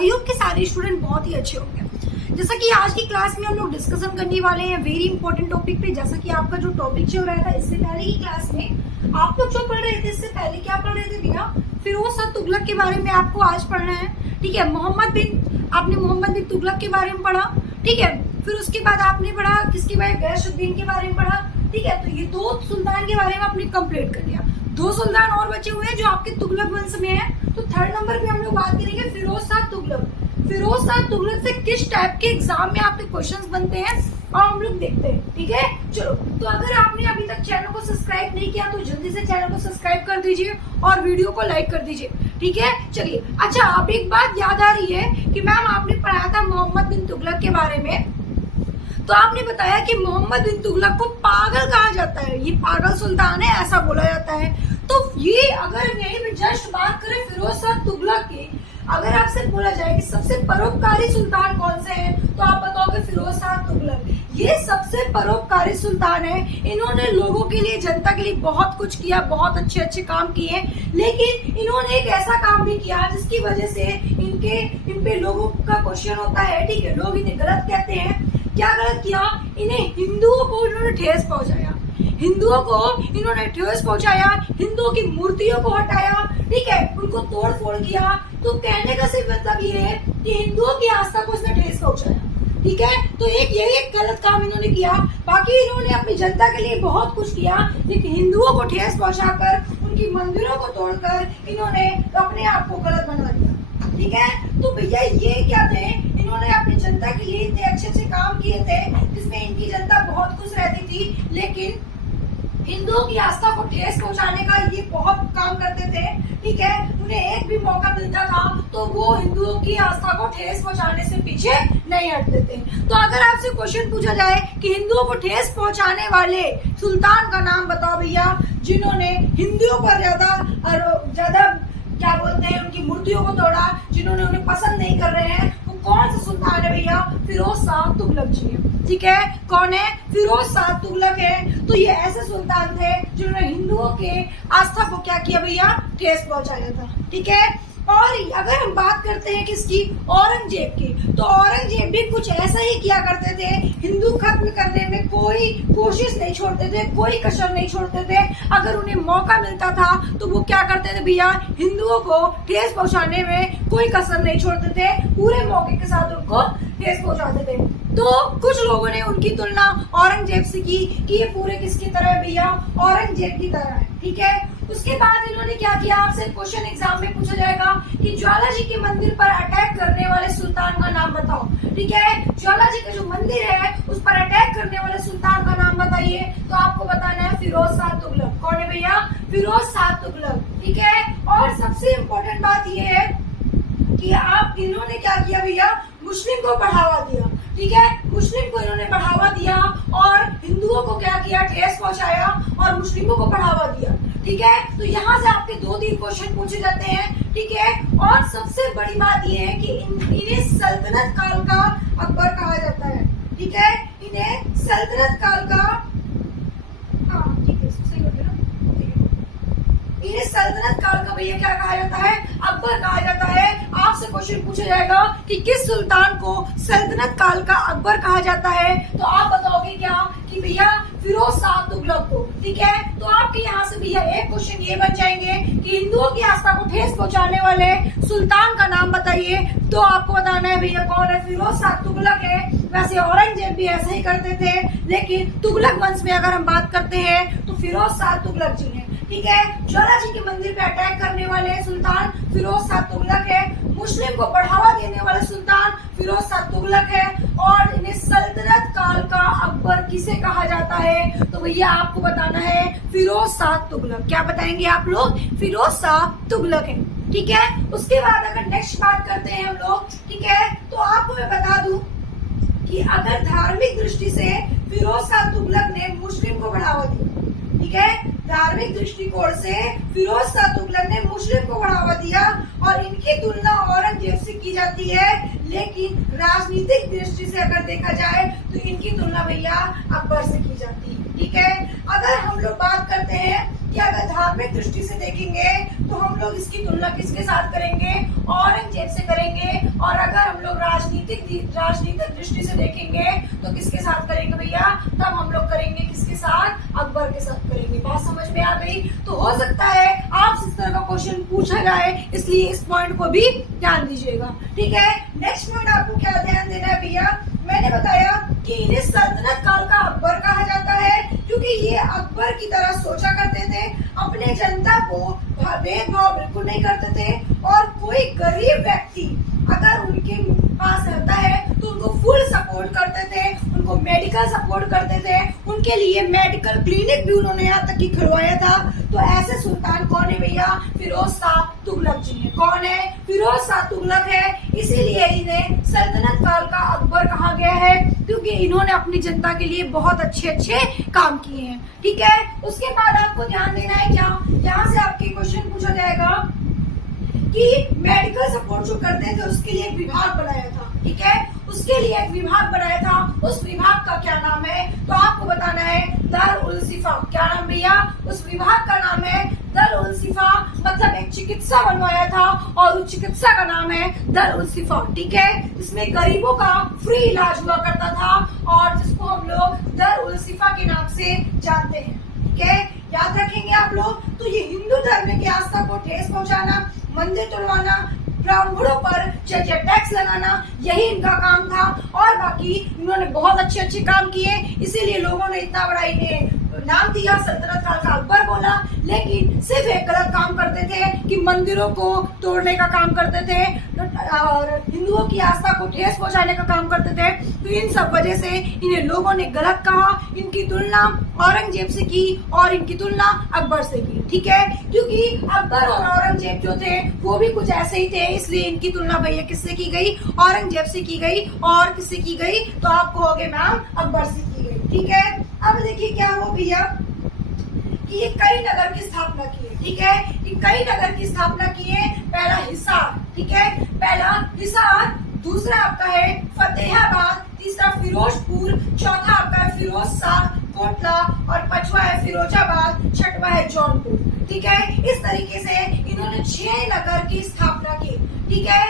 I hope कि सारे student बहुत ही अच्छे होंगे। जैसा कि आज की क्लास में हम लोग डिस्कशन करने वाले हैं वेरी इंपॉर्टेंट टॉपिक पे। जैसा कि आपका जो टॉपिक चल रहा था इससे पहले की क्लास में आप लोग जो पढ़ रहे थे, इससे पहले क्या पढ़ रहे थे भैया, फिरोज शाह तुगलक के बारे में आपको आज पढ़ना है। ठीक है, आपने मोहम्मद बिन तुगलक के बारे में पढ़ा। ठीक है, फिर उसके बाद आपने पढ़ा किसके बारे में, गैसुद्दीन के बारे में पढ़ा। ठीक है, तो ये 2 सुल्तान के बारे में आपने कंप्लीट कर लिया। 2 सुल्तान और बचे हुए हैं जो आपके तुगलक वंश में है। तो 3rd नंबर पे हम लोग बात करेंगे फिरोज शाह तुगलक। फिरोज शाह तुगलक से किस टाइप के एग्जाम में आपके क्वेश्चंस बनते हैं और हम लोग देखते हैं। ठीक है, चलो, तो अगर आपने अभी तक चैनल को सब्सक्राइब नहीं किया तो जल्दी से चैनल को सब्सक्राइब कर दीजिए और वीडियो को लाइक कर दीजिए। ठीक है, चलिए। अच्छा, अब एक बात याद आ रही है कि मैम आपने पढ़ाया था मोहम्मद बिन तुगलक के बारे में, तो आपने बताया कि मोहम्मद बिन तुगलक को पागल कहा जाता है, ये पागल सुल्तान है ऐसा बोला जाता है। तो ये अगर यही में जस्ट बात करें फिरोज शाह तुगलक की, अगर आपसे बोला जाए कि सबसे परोपकारी सुल्तान कौन से हैं, तो आप बताओगे फिरोज शाह तुगलक। ये सबसे परोपकारी सुल्तान है। इन्होंने लोगों के लिए, जनता के लिए बहुत कुछ किया, बहुत अच्छे अच्छे काम किए, लेकिन इन्होंने एक ऐसा काम भी किया जिसकी वजह से इन पे लोगों का क्वेश्चन होता है। ठीक है, लोग इन्हें गलत कहते हैं। क्या गलत किया? इन्हें हिंदुओं को इन्होंने ठेस पहुंचाया, हिंदुओं को इन्होंने ठेस पहुंचाया, हिंदुओं की मूर्तियों को हटाया। ठीक है, उनको तोड़ फोड़ किया। तो कहने का सिर्फ मतलब ये है कि हिंदुओं की आस्था को इसने ठेस पहुंचाया। ठीक है, तो यही एक गलत काम इन्होंने किया। बाकी इन्होंने अपनी जनता के लिए बहुत कुछ किया, लेकिन हिंदुओं को ठेस पहुंचाकर, उनकी मंदिरों को तोड़कर इन्होंने अपने आप को गलत बना दिया। ठीक है, तो भैया ये क्या थे, इन्होंने अपनी जनता के लिए इतने अच्छे अच्छे काम किए थे जिसमें इनकी जनता बहुत खुश रहती थी, लेकिन हिंदुओं की आस्था को ठेस पहुंचाने का ये बहुत काम करते थे। ठीक है, उन्हें एक भी मौका मिलता था तो वो हिंदुओं की आस्था को ठेस पहुंचाने से पीछे नहीं हटते थे। तो अगर आपसे क्वेश्चन पूछा जाए कि हिंदुओं को ठेस पहुंचाने वाले सुल्तान का नाम बताओ भैया, जिन्होंने हिंदुओं पर ज्यादा क्या बोलते हैं, उनकी मूर्तियों को तोड़ा, जिन्होंने उन्हें पसंद नहीं कर रहे हैं, वो कौन सा सुल्तान है भैया? फिरोज शाह तुगलक जी है। ठीक है, कौन है? फिरोज शाह तुगलक है। तो ये ऐसे सुल्तान थे जिन्होंने हिंदुओं के आस्था को क्या किया भैया? ठेस पहुंचाया था। ठीक है, और अगर हम बात करते हैं किसकी, औरंगजेब की, तो औरंगजेब भी कुछ ऐसा ही किया करते थे। हिंदू खत्म करने में कोई कोशिश नहीं छोड़ते थे, कोई कसर नहीं छोड़ते थे। अगर उन्हें मौका मिलता था तो वो क्या करते थे भैया? हिंदुओं को ठेस पहुंचाने में कोई कसर नहीं छोड़ते थे, पूरे मौके के साथ उनको ठेस पहुंचाते थे। तो कुछ लोगों ने उनकी तुलना औरंगजेब से की कि ये पूरे किसकी तरह है भैया? औरंगजेब की तरह है। ठीक है, उसके बाद इन्होंने क्या किया, आपसे क्वेश्चन एग्जाम में पूछा जाएगा कि ज्वाला जी के मंदिर पर अटैक करने वाले सुल्तान का नाम बताओ। ठीक है, ज्वाला जी का जो मंदिर है उस पर अटैक करने वाले सुल्तान का नाम बताइए। तो आपको बताना है फिरोज शाह तुगलक। कौन है भैया? फिरोज शाह तुगलक। ठीक है, और सबसे इम्पोर्टेंट बात यह है कि आप इन्होंने क्या किया भैया? मुस्लिम को बढ़ावा दिया। ठीक है, मुस्लिम को इन्होंने बढ़ावा दिया और हिंदुओं को क्या किया? ठेस पहुंचाया और मुस्लिमों को बढ़ावा दिया। ठीक है, तो यहाँ से आपके 2-3 क्वेश्चन पूछे जाते हैं। ठीक है, और सबसे बड़ी बात यह है कि इन्हें सल्तनत काल का अकबर कहा जाता है। ठीक है, इन्हें सल्तनत काल का, हाँ ठीक है, सही हो गया ना। इन्हें सल्तनत काल का भैया क्या कहा जाता है? अकबर कहा जाता है। आपसे क्वेश्चन पूछा जाएगा कि किस सुल्तान को सल्तनत काल का अकबर कहा जाता है, तो आप बताओगे क्या कि भैया फिरोज शाह तुगलक को। ठीक है, तो आपके यहाँ से भैया एक क्वेश्चन ये बन जाएंगे कि हिंदुओं की आस्था को ठेस पहुंचाने वाले सुल्तान का नाम बताइए। तो आपको बताना है भैया कौन है? फिरोज शाह तुगलक है। वैसे औरंगजेब भी ऐसा ही करते थे, लेकिन तुगलक वंश में अगर हम बात करते हैं तो फिरोज शाह तुगलक जी ने। ठीक है, ज्वाला जी के मंदिर पे अटैक करने वाले सुल्तान फिरोज शाह तुगलक है। मुस्लिम को बढ़ावा देने वाले सुल्तान फिरोज शाह तुगलक है। और इन्हें सल्तनत काल का अकबर किसे कहा जाता है? तो भैया आपको बताना है फिरोज शाह तुगलक। क्या बताएंगे आप लोग? फिरोज शाह तुगलक है। ठीक है, उसके बाद अगर नेक्स्ट बात करते हैं हम लोग, ठीक है, तो आपको मैं बता दूं कि अगर धार्मिक दृष्टि से फिरोज शाह तुगलक ने मुस्लिम को बढ़ावा दिया। ठीक है, धार्मिक दृष्टिकोण से फिरोज शाह तुगलक ने मुस्लिम को बढ़ावा दिया और इनकी तुलना औरंगजेब से की जाती है, लेकिन राजनीतिक दृष्टि से अगर देखा जाए तो इनकी तुलना भैया अकबर से की जाती है। ठीक है, अगर हम लोग बात करते हैं कि अगर धार्मिक दृष्टि से देखेंगे तो हम लोग इसकी तुलना किसके साथ करेंगे, औरंगजेब से करेंगे। और अगर हम लोग राजनीतिक दृष्टि से देखेंगे तो किसके साथ करेंगे भैया, तब हम लोग करेंगे किसके साथ, अकबर के साथ करेंगे। बात समझ में आ गई? तो हो सकता है आपसे इस तरह का क्वेश्चन पूछा जाए, इसलिए इस पॉइंट को भी ध्यान दीजिएगा। ठीक है, नेक्स्ट पॉइंट आपको क्या ध्यान देना है भैया, मैंने बताया कि इन्हें सल्तनत काल का अकबर कहा जाता है क्योंकि ये अकबर की तरह सोचा करते थे, अपने जनता को भेदभाव बिल्कुल नहीं करते थे, और कोई गरीब व्यक्ति अगर उनके पास रहता है तो उनको फुल सपोर्ट करते थे, उनको मेडिकल सपोर्ट करते थे, उनके लिए मेडिकल क्लिनिक भी उन्होंने यहाँ तक कि खुलवाया था। तो ऐसे सुल्तान कौन है भैया, फिरोज शाह तुगलक जी है। कौन है, फिरोज शाह तुगलक है। इसीलिए इन्हें सल्तनत काल का अकबर कहा गया है क्योंकि इन्होंने अपनी जनता के लिए बहुत अच्छे काम किए हैं। ठीक है, उसके बाद आपको ध्यान देना है क्या, यहाँ से आपके क्वेश्चन पूछा जाएगा कि मेडिकल सपोर्ट जो करते थे उसके लिए एक विभाग बनाया था। ठीक है, उसके लिए एक विभाग बनाया था, उस विभाग का क्या नाम है, तो आपको बताना है दार-उल-शिफा। क्या नाम भैया, उस विभाग का नाम है दार-उल-शिफा, मतलब एक चिकित्सा बनवाया था और उस चिकित्सा का नाम है दार-उल-शिफा। ठीक है, इसमें गरीबों का फ्री इलाज हुआ करता था और जिसको हम लोग दार-उल-शिफा के नाम से जानते हैं। ठीक है, याद रखेंगे आप लोग। तो ये हिंदू धर्म की आस्था को ठेस पहुंचाना, मंदिर तोड़वाना, ब्राह्मणों पर जजिया टैक्स लगाना, यही इनका काम था। और बाकी इन्होंने बहुत अच्छे काम किए, इसीलिए लोगों ने इतना बड़ा इन्हें नाम दिया, सल्तनत काल का अकबर बोला। लेकिन सिर्फ एक गलत काम करते थे कि मंदिरों को तोड़ने का काम करते थे और हिंदुओं की आस्था को ठेस पहुंचाने का काम करते थे। तो इन सब वजह से इन्हें लोगों ने गलत कहा, इनकी तुलना औरंगजेब से की और इनकी तुलना अकबर से की। ठीक है, क्योंकि अकबर और औरंगजेब जो थे वो भी कुछ ऐसे ही थे, इसलिए इनकी तुलना भैया किससे की गई, औरंगजेब से की गई। और किससे की गई, तो आपको हो गए मैम अकबर से की गई। ठीक है, अब देखिए क्या हो भैया कि ये कई नगर की स्थापना की है। ठीक है, ये कई नगर की स्थापना की है। पहला हिसार, ठीक है, पहला हिसार, दूसरा आपका है फतेहाबाद, तीसरा फिरोजपुर, चौथा आपका है फिरोज शाह कोटला और पांचवा है फिरोजाबाद, छठवा है जौनपुर। ठीक है, इस तरीके से इन्होंने 6 नगर की स्थापना की। ठीक है,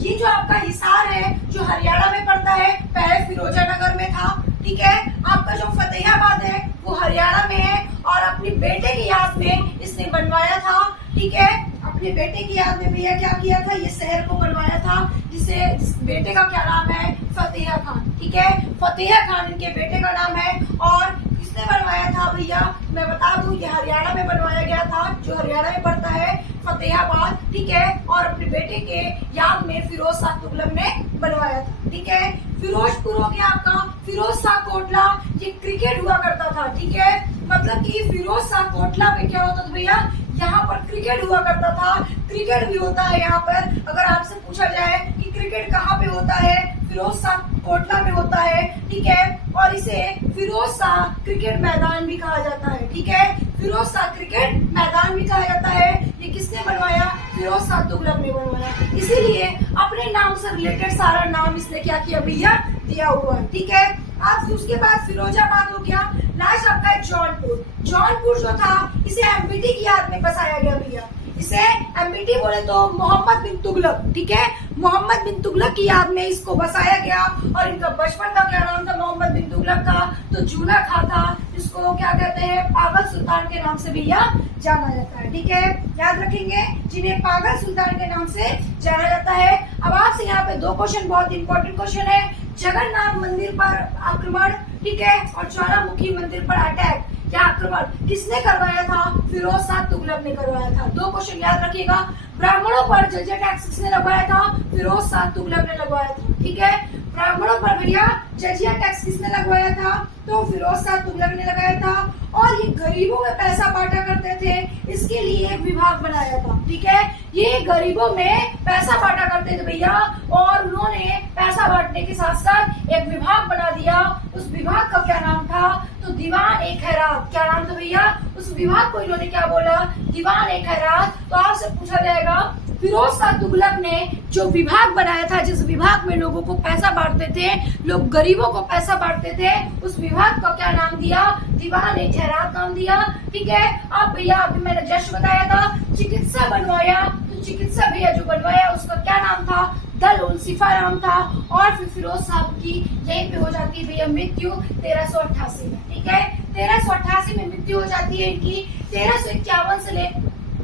ये जो आपका हिसार है जो हरियाणा में पड़ता है, पहले फिरोजा नगर में था। ठीक है, आपका जो फतेहाबाद है वो हरियाणा में है और अपनी बेटे की याद में इसने बनवाया था। ठीक है, अपने बेटे की याद में भैया क्या किया था, ये शहर को बनवाया था, जिस बेटे का क्या नाम है, फतेह खान। ठीक है, फतेह खान इनके बेटे का नाम है। और किसने बनवाया था भैया, मैं बता दूं, ये हरियाणा में बनवाया गया था, जो हरियाणा में पड़ता है फतेहाबाद। ठीक है, और अपने बेटे के याद में फिरोज शाह तुगलक ने बनवाया था। ठीक है, फिरोजपुर हो गया आपका फिरोज शाह कोटला, ये क्रिकेट हुआ करता था। ठीक है, मतलब कि फिरोज शाह कोटला पे क्या होता था भैया, यहाँ पर क्रिकेट हुआ करता था। क्रिकेट भी होता है यहाँ पर। अगर आपसे पूछा जाए कि क्रिकेट कहाँ पे होता है, फिरोज शाह कोटला में होता है। ठीक है, और इसे फिरोज शाह क्रिकेट मैदान भी कहा जाता है। ठीक है, फिरोज शाह क्रिकेट मैदान भी कहा जाता है। ये किसने बनवाया, फिरोज शाह तुगलक ने बनवाया। इसीलिए अपने नाम से रिलेटेड सारा नाम इसने क्या किया भैया, दिया हुआ है। ठीक है, अब उसके बाद फिरोजाबाद हो गया, लास्ट आपका है जौनपुर। जौनपुर जो था इसे एमबीटी की याद में बसाया गया भैया। इसे एमबीटी बोले तो मोहम्मद बिन तुगलक। ठीक है, मोहम्मद बिन तुगलक की याद में इसको बसाया गया। और इनका बचपन का क्या नाम था मोहम्मद बिन तुगलक का, तो जूना खां था, जिसको क्या कहते हैं, पागल सुल्तान के नाम से भैया जाना जाता है। ठीक है, याद रखेंगे, जिन्हें पागल सुल्तान के नाम से जाना जाता है। अब आपसे यहाँ पे 2 क्वेश्चन बहुत इंपॉर्टेंट क्वेश्चन है। जगन्नाथ मंदिर पर आक्रमण, ठीक है, और ज्वालामुखी मंदिर पर अटैक या आक्रमण किसने करवाया था, फिरोज शाह तुगलक ने करवाया था। 2 क्वेश्चन याद रखिएगा। ब्राह्मणों पर जजिया टैक्स किसने लगवाया था, फिरोज शाह तुगलक ने लगवाया था। ठीक है, ब्राह्मणों पर भैया जजिया टैक्स किसने लगवाया था, तो फिरोज शाह तुगलक ने लगाया था। और ये गरीबों में पैसा बांटा करते थे, इसके लिए एक विभाग बनाया था। ठीक है, ये गरीबों में पैसा बांटा करते थे भैया, और उन्होंने पैसा बांटने के साथ साथ एक विभाग बना दिया। उस विभाग का क्या नाम था, तो दीवान ए खैरात, क्या नाम था भैया उस विभाग को, इन्होंने क्या बोला, दीवान ए खैरात। तो आपसे पूछा जाएगा फिरोज शाह तुगलक ने जो विभाग बनाया था, जिस विभाग में लोगों को पैसा बांटते थे, लोग गरीबों को पैसा बांटते थे, उस विभाग का क्या नाम दिया, दीवान ए खैरात नाम दिया। ठीक है, अब भैया अभी मैंने जस्ट बताया था चिकित्सा बनवाया, तो चिकित्सा भैया जो बनवाया उसका क्या नाम था, दल उल सिफा नाम था। और फिर फिरोज साहब की यहीं पे हो जाती है भैया मृत्यु 1388 में। ठीक है, 1388 में मृत्यु हो जाती है इनकी। 1351 से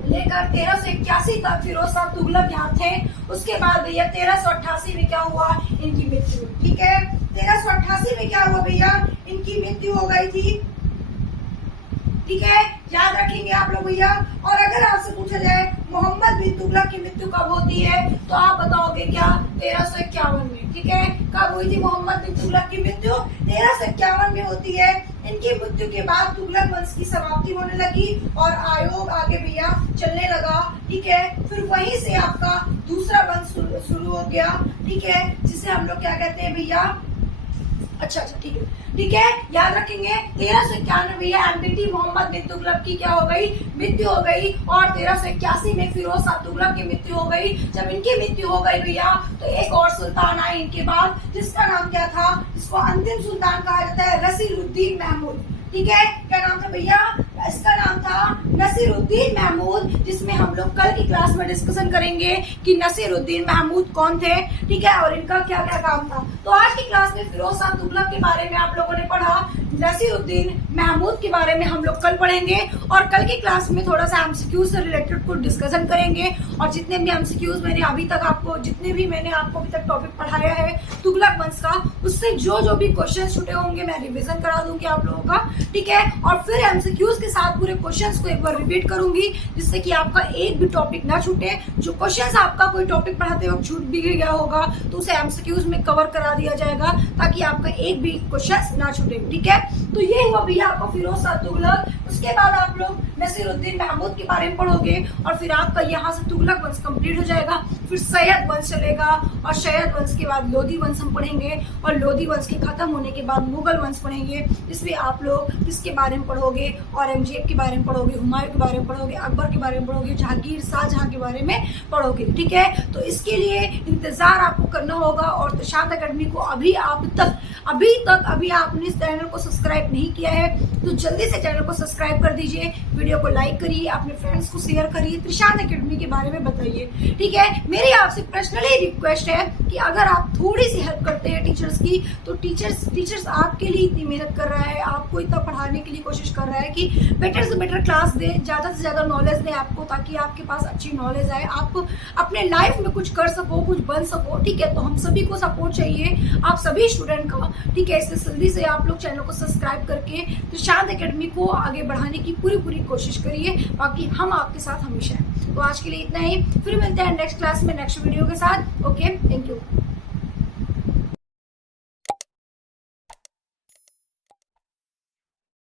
लेकर 1381 तक फिरोज शाह तुगलक यहाँ थे। उसके बाद भैया 1388 में क्या हुआ, इनकी मृत्यु। ठीक है, 1388 में क्या हुआ भैया, इनकी मृत्यु हो गई थी। ठीक है, याद रखेंगे आप लोग भैया। और अगर आपसे पूछा जाए मोहम्मद बिन तुगलक की मृत्यु कब होती है, तो आप बताओगे क्या, 1351 में। ठीक है, कब हुई थी मोहम्मद बिन तुगलक की मृत्यु, 1351 में होती है। इनकी मृत्यु के बाद तुगलक वंश की समाप्ति होने लगी और आयोग आगे भैया चलने लगा। ठीक है, फिर वहीं से आपका दूसरा वंश शुरू हो गया। ठीक है, जिसे हम लोग क्या कहते हैं भैया, अच्छा ठीक है, ठीक है, याद रखेंगे। 1391 भैया एमडीटी मोहम्मद बिन तुगलक की क्या हो गई, मृत्यु हो गई। और 1381 में फिरोज शाह तुगलक की मृत्यु हो गई। जब इनकी मृत्यु हो गई भैया, तो एक और सुल्तान आए इनके बाद, जिसका नाम क्या था, जिसको अंतिम सुल्तान कहा जाता है, नसीरुद्दीन महमूद। ठीक है, क्या नाम था भैया, इसका नाम था नसीरुद्दीन महमूद, जिसमें हम लोग कल की क्लास में डिस्कशन करेंगे कि नसीरुद्दीन महमूद कौन थे। ठीक है, और इनका क्या क्या काम था। तो आज की क्लास में फिरोज शाह तुगलक के बारे में आप लोगों ने पढ़ा, नसीरुद्दीन महमूद के बारे में हम लोग कल पढ़ेंगे। और कल की क्लास में थोड़ा सा एमसीक्यू से रिलेटेड कुछ डिस्कशन करेंगे। और जितने भी एमसीक्यूज मैंने अभी तक आपको, जितने भी मैंने आपको अभी तक टॉपिक पढ़ाया है तुगलक वंश का, उससे जो भी क्वेश्चन छूटे होंगे मैं रिविजन करा दूंगी आप लोगों का। ठीक है, और फिर एमसीक्यूज के साथ पूरे क्वेश्चंस को एक बार रिपीट करूंगी, जिससे कि आपका एक भी टॉपिक ना छूटे। जो क्वेश्चंस आपका कोई टॉपिक पढ़ाते वक्त छूट भी गया होगा, तो उसे एमसीक्यूज में कवर करा दिया जाएगा, ताकि आपका एक भी क्वेश्चन ना छूटे। ठीक है, तो ये हुआ भैया आपका फिरोज शाह तुगलक। उसके बाद आप लोग नसीरुद्दीन महमूद के बारे में पढ़ोगे, और फिर आपका यहाँ से तुगलक वंश कंप्लीट हो जाएगा। फिर सैयद वंश चलेगा, और सैयद वंश के बाद लोधी वंश हम पढ़ेंगे, और लोधी वंश के खत्म होने के बाद मुगल वंश पढ़ेंगे। इसमें आप लोग किसके बारे में पढ़ोगे, औरंगजेब के बारे में पढ़ोगे, हुमायूं के बारे में पढ़ोगे, अकबर के बारे में पढ़ोगे, जहांगीर शाहजहां के बारे में पढ़ोगे। ठीक है, तो इसके लिए इंतजार आपको करना होगा। और प्रशांत अकेडमी को अभी आपने इस चैनल को सब्सक्राइब नहीं किया है, तो जल्दी से चैनल को सब्सक्राइब कर दीजिए, वीडियो को लाइक करिए, अपने फ्रेंड्स को शेयर करिए, प्रशांत अकेडमी के बारे में बताइए। ठीक है, मेरी आपसे पर्सनली रिक्वेस्ट है कि अगर आप थोड़ी सी हेल्प करते हैं टीचर्स की, तो टीचर्स आपके लिए इतनी मेहनत कर रहा है, आपको इतना पढ़ाने के लिए कोशिश कर रहा है कि बेटर से बेटर क्लास दे, ज्यादा से ज्यादा नॉलेज दे आपको, ताकि आपके पास अच्छी नॉलेज आए, आप अपने लाइफ में कुछ कर सको, कुछ बन सको। ठीक है, तो हम सभी को सपोर्ट चाहिए, आप सभी स्टूडेंट का। ठीक है, इसलिए जल्दी से आप लोग चैनल को सब्सक्राइब करके प्रशांत अकेडमी को आगे बढ़ाने की पूरी कोशिश करिए, बाकी हम आपके साथ हमेशा हैं। तो आज के लिए इतना ही, फिर मिलते हैं नेक्स्ट क्लास में नेक्स्ट वीडियो के साथ। Okay, thank you.